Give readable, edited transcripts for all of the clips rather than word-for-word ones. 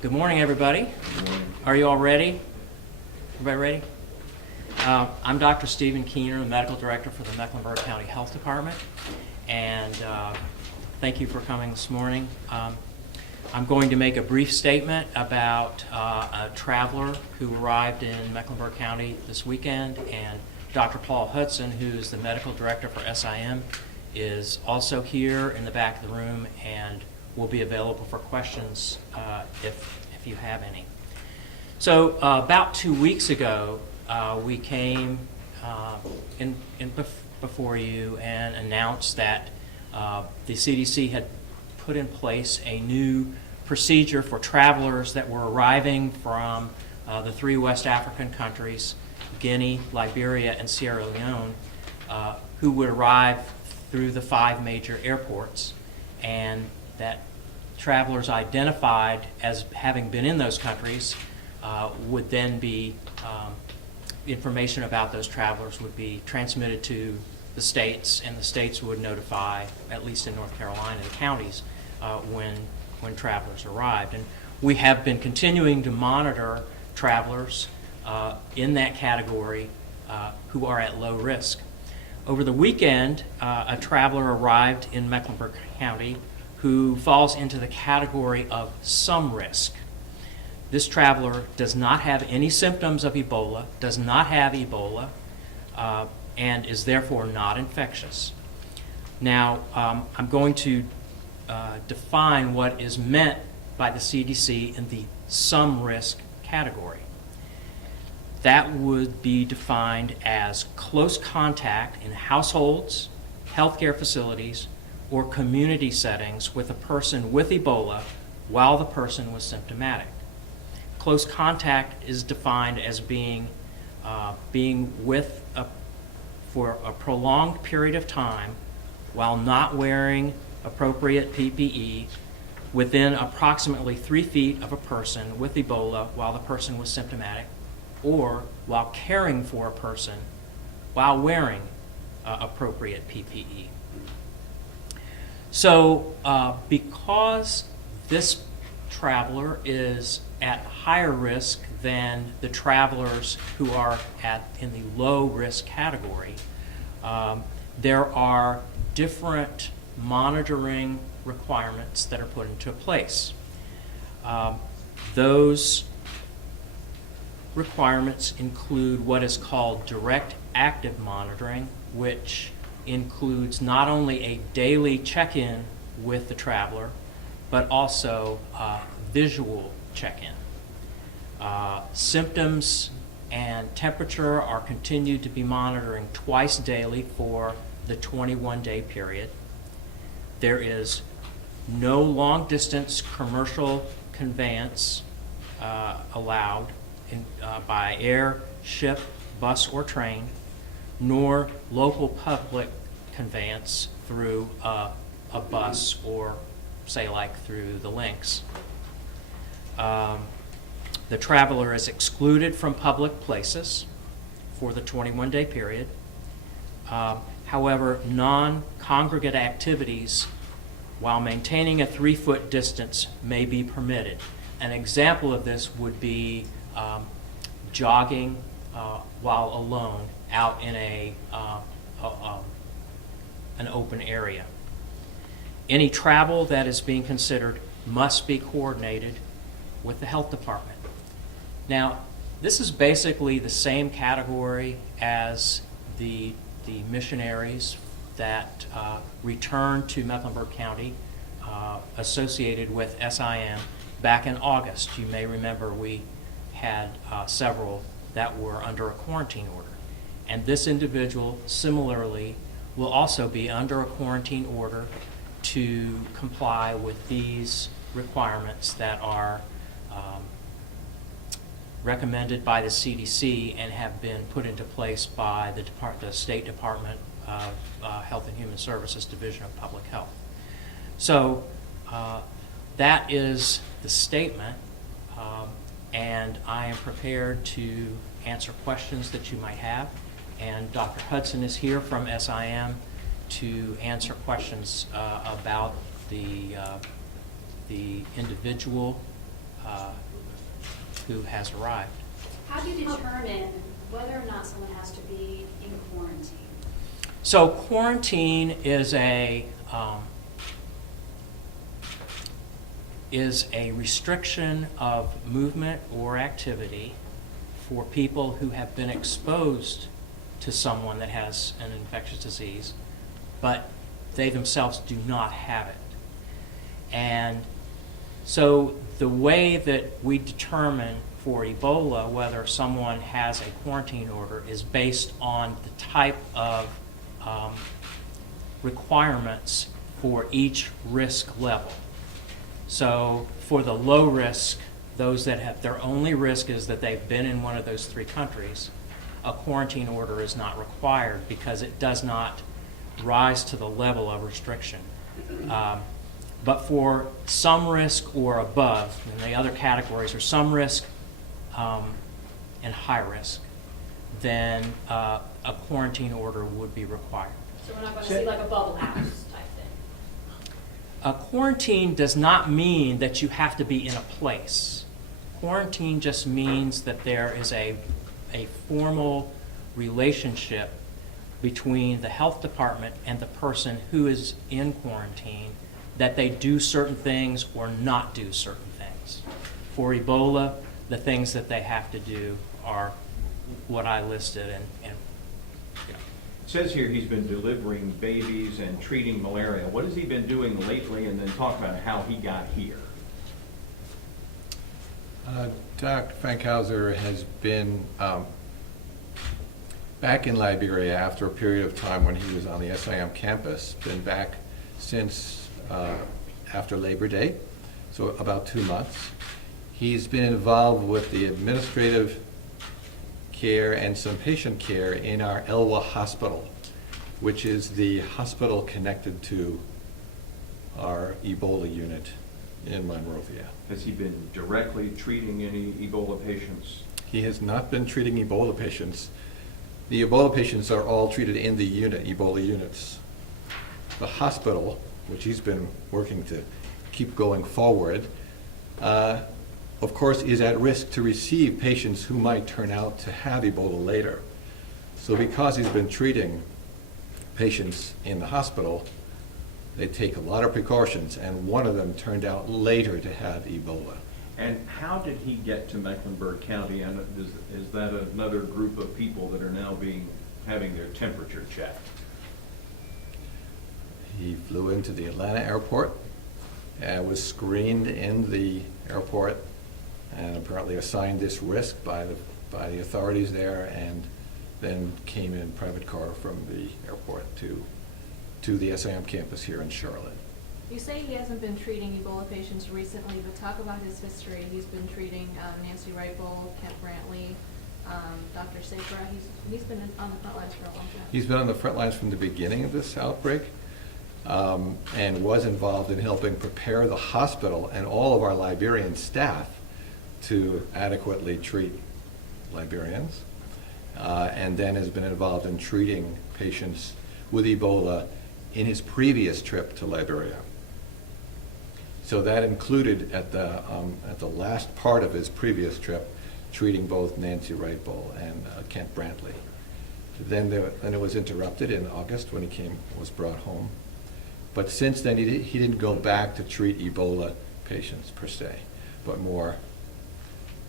Good morning, everybody. Good morning. Are you all ready? Everybody ready? I'm Dr. Stephen Keener, the Medical Director for the Mecklenburg County Health Department, and thank you for coming this morning. I'm going to make a brief statement about a traveler who arrived in Mecklenburg County this weekend, and Dr. Paul Hudson, who's the Medical Director for SIM, is also here in the back of the room and will be available for questions if you have any. So about 2 weeks ago, we came before you and announced that the CDC had put in place a new procedure for travelers that were arriving from the 3 West African countries, Guinea, Liberia, and Sierra Leone, who would arrive through the 5 major airports, and that travelers identified as having been in those countries would then be, information about those travelers would be transmitted to the states, and the states would notify, at least in North Carolina, the counties when travelers arrived. And we have been continuing to monitor travelers in that category who are at low risk. Over the weekend, a traveler arrived in Mecklenburg County who falls into the category of some risk. This traveler does not have any symptoms of Ebola, does not have Ebola, and is therefore not infectious. Now, I'm going to define what is meant by the CDC in the some risk category. That would be defined as close contact in households, healthcare facilities, or community settings with a person with Ebola while the person was symptomatic. Close contact is defined as being with for a prolonged period of time while not wearing appropriate PPE within approximately 3 feet of a person with Ebola while the person was symptomatic, or while caring for a person while wearing appropriate PPE. So because this traveler is at higher risk than the travelers who are in the low risk category, there are different monitoring requirements that are put into place. Those requirements include what is called direct active monitoring, which includes not only a daily check-in with the traveler, but also visual check-in. Symptoms and temperature are continued to be monitoring twice daily for the 21-day period. There is no long-distance commercial conveyance allowed by air, ship, bus, or train, nor local public conveyance through a bus or, say, like through the links. The traveler is excluded from public places for the 21-day period. However, non-congregate activities while maintaining a 3-foot distance may be permitted. An example of this would be jogging while alone out in an open area. Any travel that is being considered must be coordinated with the health department. Now, this is basically the same category as the missionaries that returned to Mecklenburg County associated with SIM back in August. You may remember we had several that were under a quarantine order. And this individual, similarly, will also be under a quarantine order to comply with these requirements that are recommended by the CDC and have been put into place by the State Department of Health and Human Services Division of Public Health. So that is the statement, and I am prepared to answer questions that you might have. And Dr. Hudson is here from SIM to answer questions about the individual who has arrived. How do you determine whether or not someone has to be in quarantine? So quarantine is a restriction of movement or activity for people who have been exposed to someone that has an infectious disease, but they themselves do not have it. And so the way that we determine for Ebola whether someone has a quarantine order is based on the type of requirements for each risk level. So for the low risk, those that have their only risk is that they've been in one of those 3 countries, a quarantine order is not required because it does not rise to the level of restriction. But for some risk or above, and the other categories are some risk and high risk, then a quarantine order would be required. So we're not going to see like a bubble house type thing? A quarantine does not mean that you have to be in a place. Quarantine just means that there is a formal relationship between the health department and the person who is in quarantine, that they do certain things or not do certain things. For Ebola, the things that they have to do are what I listed. And It says here he's been delivering babies and treating malaria. What has he been doing lately? And then talk about how he got here. Dr. Fankhauser has been back in Liberia after a period of time when he was on the SIM campus, been back since after Labor Day, so about 2 months. He's been involved with the administrative care and some patient care in our Elwa Hospital, which is the hospital connected to our Ebola unit in Monrovia. Has he been directly treating any Ebola patients? He has not been treating Ebola patients. The Ebola patients are all treated in the unit, Ebola units. The hospital, which he's been working to keep going forward, of course, is at risk to receive patients who might turn out to have Ebola later. So because he's been treating patients in the hospital, they take a lot of precautions, and one of them turned out later to have Ebola. And how did he get to Mecklenburg County? And is that another group of people that are now having their temperature checked? He flew into the Atlanta airport and was screened in the airport and apparently assigned this risk by the authorities there, and then came in private car from the airport to the SIM campus here in Charlotte. You say he hasn't been treating Ebola patients recently, but talk about his history. He's been treating Nancy Wright-Bowl, Kent Brantley, Dr. Sabra. He's been on the front lines for a long time. He's been on the front lines from the beginning of this outbreak, and was involved in helping prepare the hospital and all of our Liberian staff to adequately treat Liberians, and then has been involved in treating patients with Ebola in his previous trip to Liberia. So that included at the last part of his previous trip, treating both Nancy Wright-Bowl and Kent Brantley. Then it was interrupted in August when he was brought home. But since then, he didn't go back to treat Ebola patients per se, but more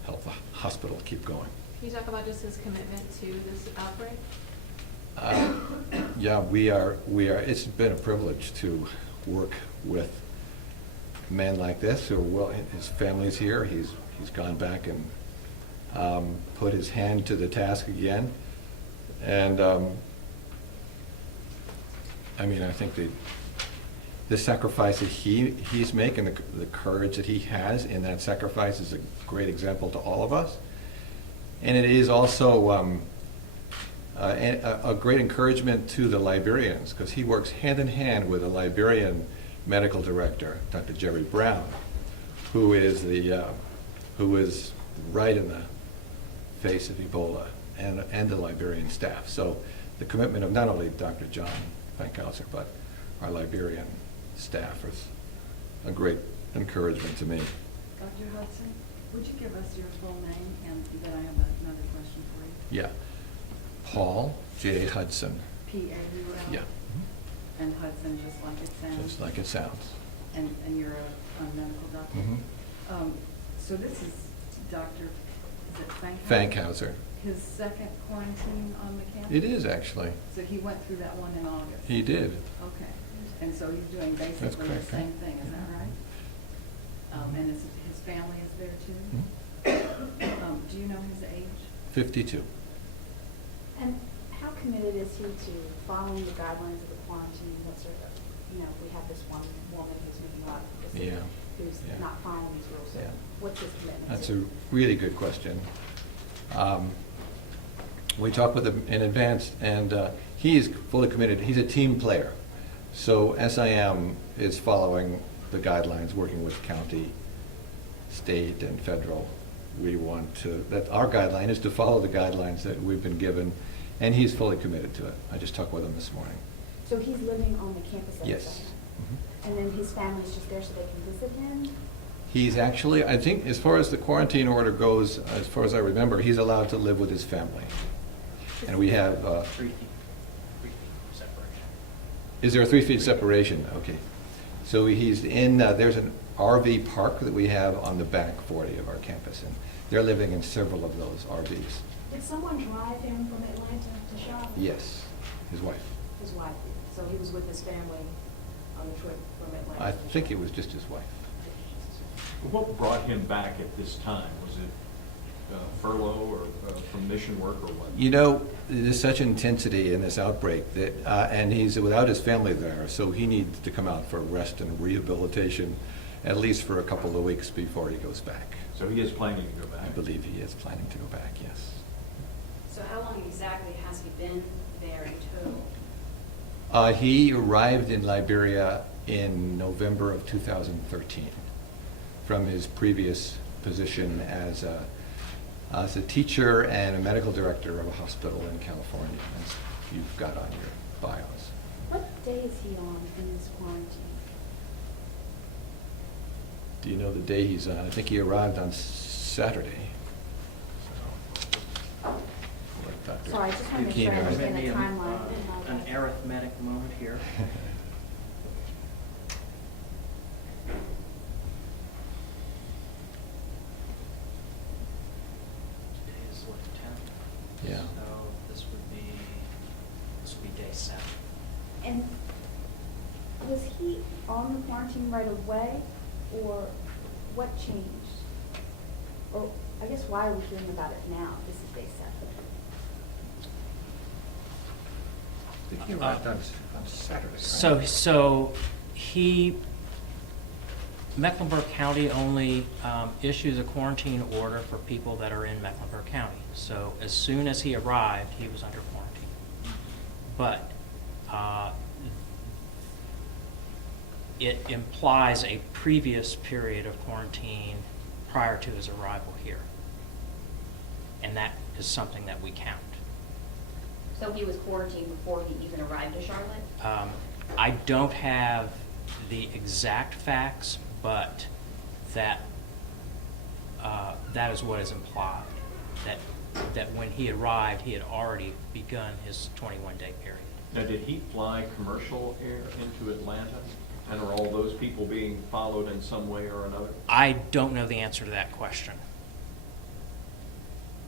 help the hospital keep going. Can you talk about just his commitment to this outbreak? Yeah, we are. It's been a privilege to work with men like this who are well. His family's here. He's gone back and put his hand to the task again, and I mean, I think the sacrifice that he's making, the courage that he has in that sacrifice is a great example to all of us, and it is also a great encouragement to the Liberians, because he works hand in hand with a Liberian medical director, Dr. Jerry Brown, who is right in the face of Ebola, and the Liberian staff. So the commitment of not only Dr. John Fankhauser, but our Liberian staff is a great encouragement to me. Dr. Hudson? Would you give us your full name, and then I have another question for you? Yeah. Paul J. Hudson. P-A-U-L? Yeah. And Hudson, just like it sounds? Just like it sounds. And you're a medical doctor? Mhm. So this is Dr., is it Fankhauser? Fankhauser. His second quarantine on the campus? It is, actually. So he went through that one in August? He did. Okay. And so he's doing basically the correct, same yeah. thing, is that right? And his family is there too? Mhm. Do you know his age? 52. And how committed is he to following the guidelines of the quarantine? What sort of, we have this one woman who's moving up, Yeah. who's Yeah. not following these rules. So Yeah. what's his commitment? That's to? a really good question. We talked with him in advance, and he is fully committed. He's a team player. So SIM is following the guidelines, working with county, state, and federal. We want to, that our guideline is to follow the guidelines that we've been given, and he's fully committed to it. I just talked with him this morning. So he's living on the campus at Yes. the time? Mhm. And then his family's just there so they can visit him? He's actually, I think, as far as the quarantine order goes, as far as I remember, he's allowed to live with his family. And we have, 3 feet separation. is there a 3 feet separation? Okay. So he's in, there's an RV park that we have on the back 40 of our campus, and they're living in several of those RVs. Did someone drive him from Atlanta to Charlotte? Yes, his wife. His wife. So he was with his family on the trip from Atlanta? I to think it Charlotte. was just his wife. What brought him back at this time? Was it furlough or from mission work or what? You know, there's such intensity in this outbreak that, and he's without his family there, so he needs to come out for rest and rehabilitation, at least for a couple of weeks before he goes back. So he is planning to go back? I believe he is planning to go back, yes. So how long exactly has he been there in total? He arrived in Liberia in November of 2013 from his previous position as a teacher and a medical director of a hospital in California, as you've got on your bios. What day is he on in this quarantine? Do you know the day he's on? I think he arrived on Saturday. So, let Dr. Sorry, I just want to make sure I Keener- understand the Maybe timeline. an arithmetic moment here. Today is what, 10th? Yeah. So this would be day 7. And was he on the quarantine right away, or what changed? Or I guess why are we hearing about it now? This is day 7. I think he arrived on Saturday, right? So Mecklenburg County only issues a quarantine order for people that are in Mecklenburg County. So as soon as he arrived, he was under quarantine. But it implies a previous period of quarantine prior to his arrival here. And that is something that we count. So he was quarantined before he even arrived to Charlotte? I don't have the exact facts, but that is what is implied, that when he arrived, he had already begun his 21-day period. Now, did he fly commercial air into Atlanta? And are all those people being followed in some way or another? I don't know the answer to that question.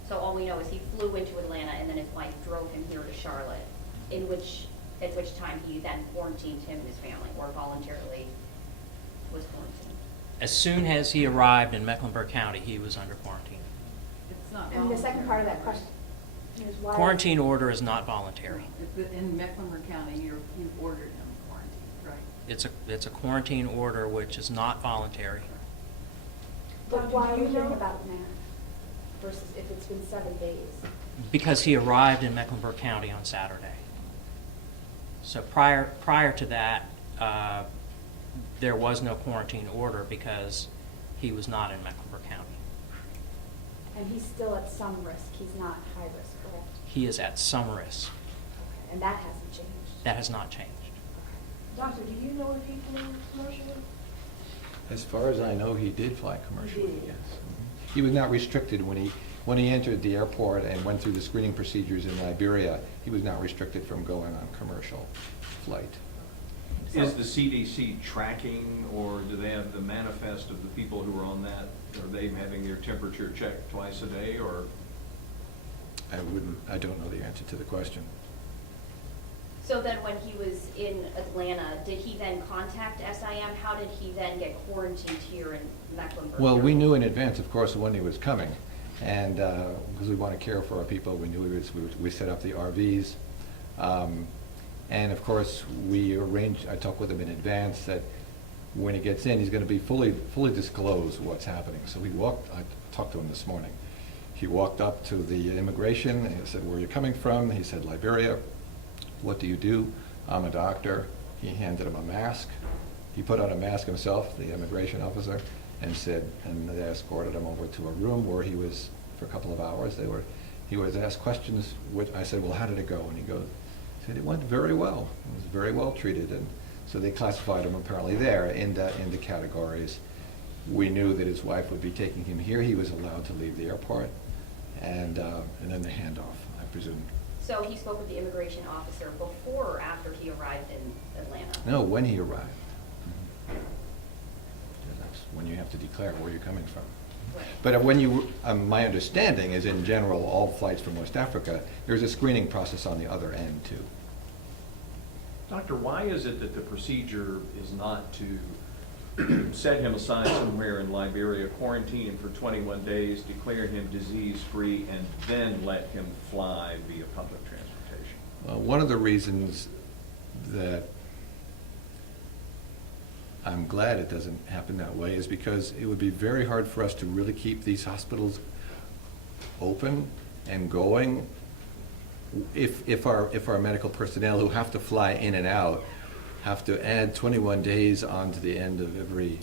So all we know is he flew into Atlanta and then his wife drove him here to Charlotte, at which time he then quarantined him and his family, or voluntarily was quarantined. As soon as he arrived in Mecklenburg County, he was under quarantine. It's not And the second part of that voluntary, question is why? Quarantine order is not voluntary. right? In Mecklenburg County, you ordered him quarantined, right? It's a quarantine order which is not voluntary. But why are we hearing about it now versus if it's been 7 days? Because he arrived in Mecklenburg County on Saturday. So prior to that, there was no quarantine order because he was not in Mecklenburg County. And he's still at some risk. He's not high risk, correct? He is at some risk. Okay. And that hasn't changed? That has not changed. Doctor, do you know if he flew commercially? As far as I know, he did fly commercially, did? yes. Mhm. He was not restricted when he entered the airport and went through the screening procedures in Liberia. He was not restricted from going on commercial flight. Is the CDC tracking, or do they have the manifest of the people who are on that? Are they having their temperature checked twice a day, or? I don't know the answer to the question. So then when he was in Atlanta, did he then contact SIM? How did he then get quarantined here in Mecklenburg? Well, we knew in advance, of course, when he was coming, and because we want to care for our people, we knew we set up the RVs. And of course, I talked with him in advance that when he gets in, he's going to be fully disclose what's happening. So I talked to him this morning. He walked up to the immigration, and he said, "Where are you coming from?" He said, "Liberia." "What do you do?" "I'm a doctor." He handed him a mask. He put on a mask himself, the immigration officer, and they escorted him over to a room where he was for a couple of hours. He was asked questions, which I said, "Well, how did it go?" And he said, "It went very well. He was very well treated." And so they classified him apparently there in the categories. We knew that his wife would be taking him here. He was allowed to leave the airport, and then the handoff, I presume. So he spoke with the immigration officer before or after he arrived in Atlanta? No, when he arrived. Mhm. That's when you have to declare where you're coming from. Right. But my understanding is, in general, all flights from West Africa, there's a screening process on the other end too. Doctor, why is it that the procedure is not to set him aside somewhere in Liberia, quarantine him for 21 days, declare him disease-free, and then let him fly via public transportation? One of the reasons that I'm glad it doesn't happen that way is because it would be very hard for us to really keep these hospitals open and going if our medical personnel who have to fly in and out have to add 21 days onto the end of every.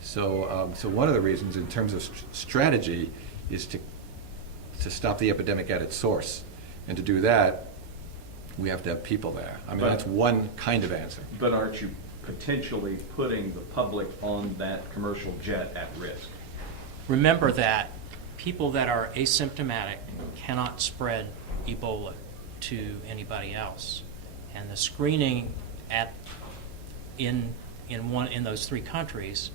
So one of the reasons in terms of strategy is to stop the epidemic at its source. And to do that, we have to have people there. I mean, that's one kind of answer. But aren't you potentially putting the public on that commercial jet at risk? Remember that people that are asymptomatic cannot spread Ebola to anybody else. And the screening in those 3 countries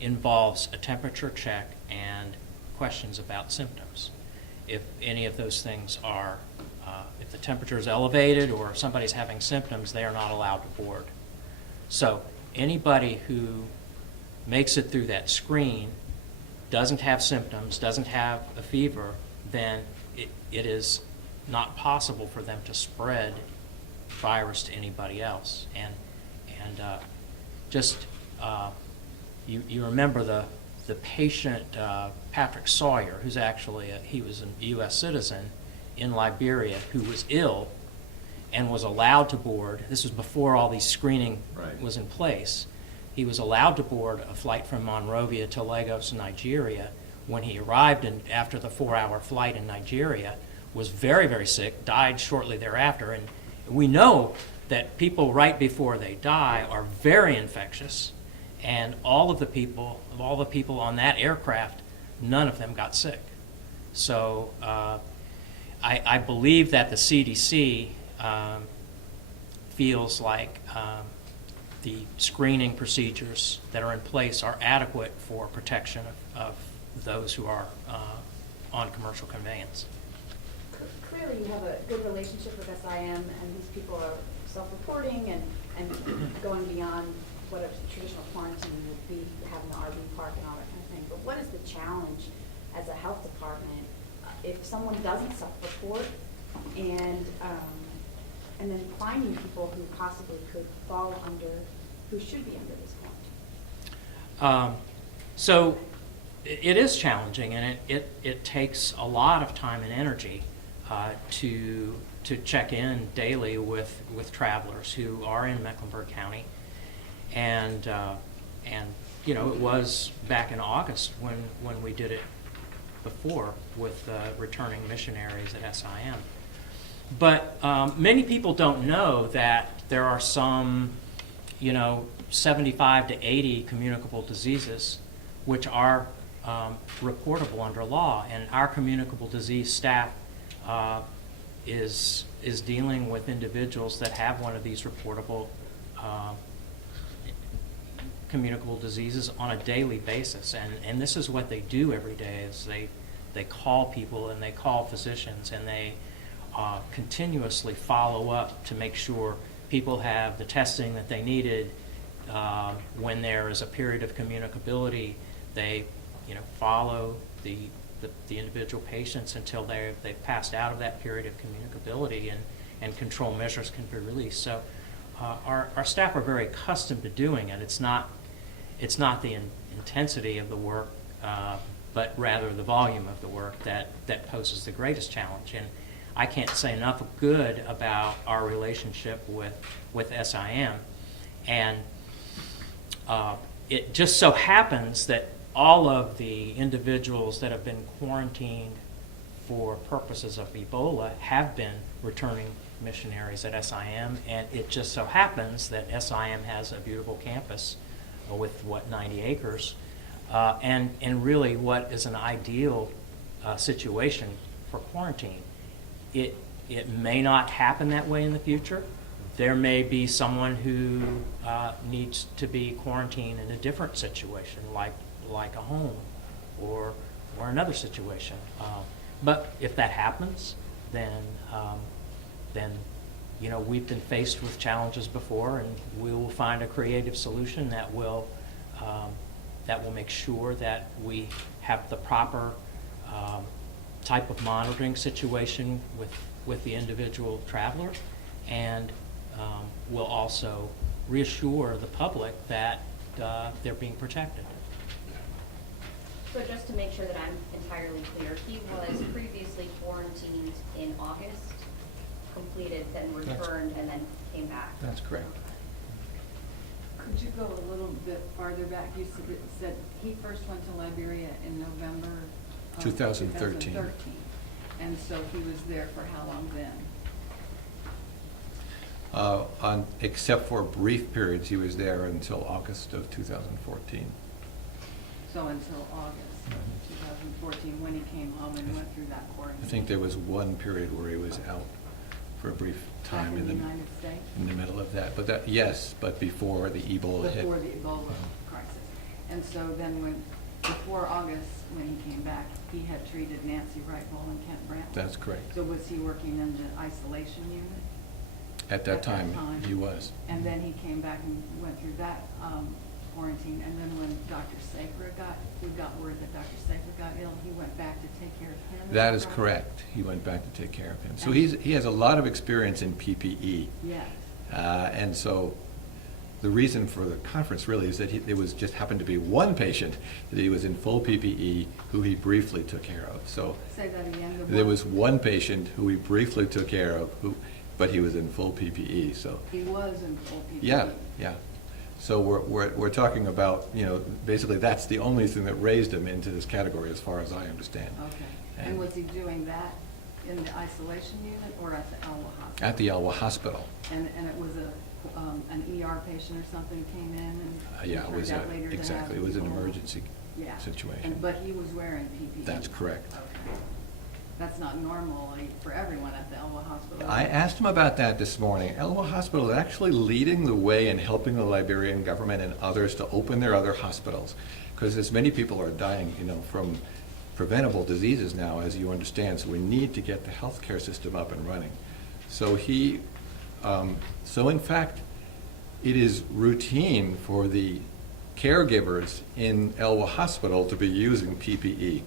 involves a temperature check and questions about symptoms. If any of those things are, if the temperature is elevated or if somebody's having symptoms, they are not allowed to board. So anybody who makes it through that screen, doesn't have symptoms, doesn't have a fever, then it is not possible for them to spread virus to anybody else. And you remember the patient, Patrick Sawyer, who's actually he was a U.S. citizen in Liberia, who was ill and was allowed to board. This was before all these screening was in place. He was allowed to board a flight from Monrovia to Lagos, Nigeria. When he arrived after the 4-hour flight in Nigeria, was very, very sick, died shortly thereafter. And we know that people right before they die are very infectious, and all of the people on that aircraft, none of them got sick. So I believe that the CDC feels like the screening procedures that are in place are adequate for protection of those who are on commercial conveyance. Clearly, you have a good relationship with SIM, and these people are self-reporting and going beyond what a traditional quarantine would be, having the RV park and all that kind of thing. But what is the challenge as a health department if someone doesn't self-report and then finding people who possibly could fall under, who should be under this quarantine? So it is challenging, and it takes a lot of time and energy to check in daily with travelers who are in Mecklenburg County, and you know, it was back in August when we did it before with returning missionaries at SIM. But many people don't know that there are some, 75 to 80 communicable diseases which are reportable under law. And our communicable disease staff is dealing with individuals that have one of these reportable communicable diseases on a daily basis. And this is what they do every day, is they call people and they call physicians, and they continuously follow up to make sure people have the testing that they needed. When there is a period of communicability, they follow the individual patients until they've passed out of that period of communicability, and control measures can be released. So our staff are very accustomed to doing it. It's not the intensity of the work, but rather the volume of the work that poses the greatest challenge. And I can't say enough good about our relationship with SIM. And it just so happens that all of the individuals that have been quarantined for purposes of Ebola have been returning missionaries at SIM, and it just so happens that SIM has a beautiful campus with 90 acres, and really what is an ideal situation for quarantine. It may not happen that way in the future. There may be someone who needs to be quarantined in a different situation, like a home or another situation. But if that happens, then we've been faced with challenges before, and we will find a creative solution that will make sure that we have the proper type of monitoring situation with the individual traveler, and will also reassure the public that they're being protected. So just to make sure that I'm entirely clear, he was previously quarantined in August, completed, then returned, and then came back. That's correct. Could you go a little bit farther back? You said he first went to Liberia in November of 2013. And so he was there for how long then? Except for brief periods, he was there until August of 2014. So until August 2014, when he came home and went through that quarantine? I think there was one period where he was out for a brief time Back in the United States? in the middle of that. But but before the Ebola hit. Before the Ebola crisis. And so then before August, when he came back, he had treated Nancy Wright-Bowl and Kent Brantley? That's correct. So was he working in the isolation unit? At that time, he was. And then he came back and went through that quarantine, and then when Dr. We got word that Dr. Safer got ill, he went back to take care of him? That is correct. He went back to take care of him. So he has a lot of experience in PPE. Yes. And so the reason for the conference really is that there was just happened to be one patient that he was in full PPE who he briefly took care of. So Say that again. there was one patient who he briefly took care of, but he was in full PPE. So He was in full PPE? yeah. So we're talking about, basically that's the only thing that raised him into this category as far as I understand. Okay. And was he doing that in the isolation unit or at the Elwha Hospital? At the Elwha Hospital. And it was an ER patient or something came in and Yeah, it was turned out later to exactly. have It was an Ebola? emergency Yeah. situation. But he was wearing PPE? That's correct. Okay. That's not normal for everyone at the Elwha Hospital? I asked him about that this morning. Elwha Hospital is actually leading the way in helping the Liberian government and others to open their other hospitals, because as many people are dying, from preventable diseases now, as you understand. So we need to get the healthcare system up and running. So so in fact, it is routine for the caregivers in Elwha Hospital to be using PPE.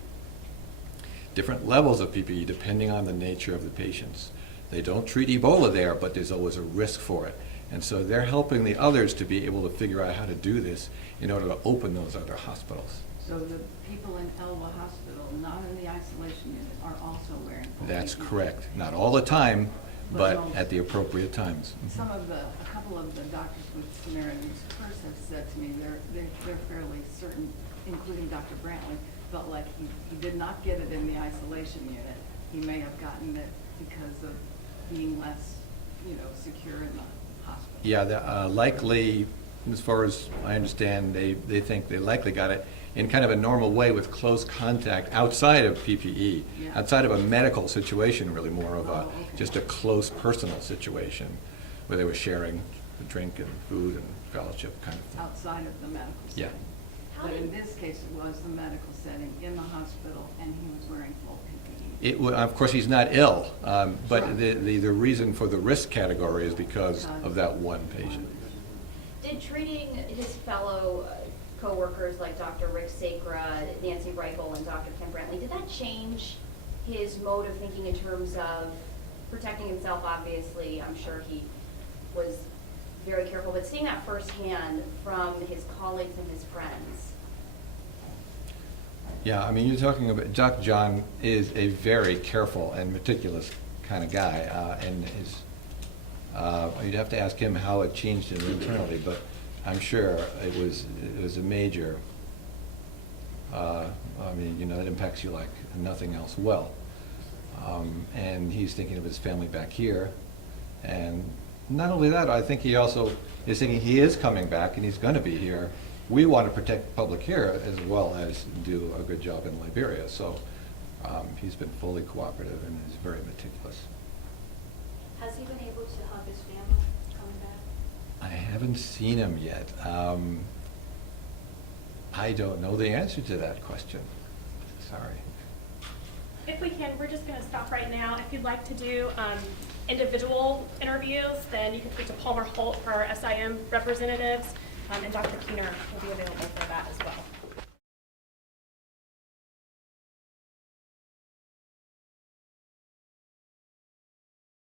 Different levels of PPE depending on the nature of the patients. They don't treat Ebola there, but there's always a risk for it. And so they're helping the others to be able to figure out how to do this in order to open those other hospitals. So the people in Elwha Hospital, not in the isolation unit, are also wearing full That's PPE? correct. Not all the time, but most. at the appropriate times. A couple of the doctors with Samaritan's Purse have said to me they're fairly certain, including Dr. Brantley, felt like he did not get it in the isolation unit. He may have gotten it because of being less, secure in the hospital. Yeah, likely, as far as I understand, they think they likely got it in kind of a normal way with close contact outside of PPE, Yeah. outside of a medical situation, really more of Oh, a, okay. just a close personal situation where they were sharing drink and food and fellowship kind of thing. Outside of the medical Yeah. setting. How But in did- this case, it was the medical setting in the hospital, and he was wearing full PPE. Of course, he's not ill, but Sure. the reason for the risk category is because of that one patient. Did treating his fellow coworkers like Dr. Rick Sacra, Nancy Reichel, and Dr. Kim Brantley, did that change his mode of thinking in terms of protecting himself? Obviously, I'm sure he was very careful, but seeing that firsthand from his colleagues and his friends. Yeah, I mean, you're talking about, Dr. John is a very careful and meticulous kind of guy, and you'd have to ask him how it changed him internally, but I'm sure it was a major, I mean, you know, it impacts you like nothing else well. And he's thinking of his family back here, and not only that, I think he also is thinking he is coming back and he's gonna be here. We want to protect the public here as well as do a good job in Liberia, so he's been fully cooperative and is very meticulous. Has he been able to hug his family coming back? I haven't seen him yet. I don't know the answer to that question. Sorry. If we can, we're just going to stop right now. If you'd like to do individual interviews, then you can speak to Palmer Holt for our SIM representatives, and Dr. Keener will be available for that as well.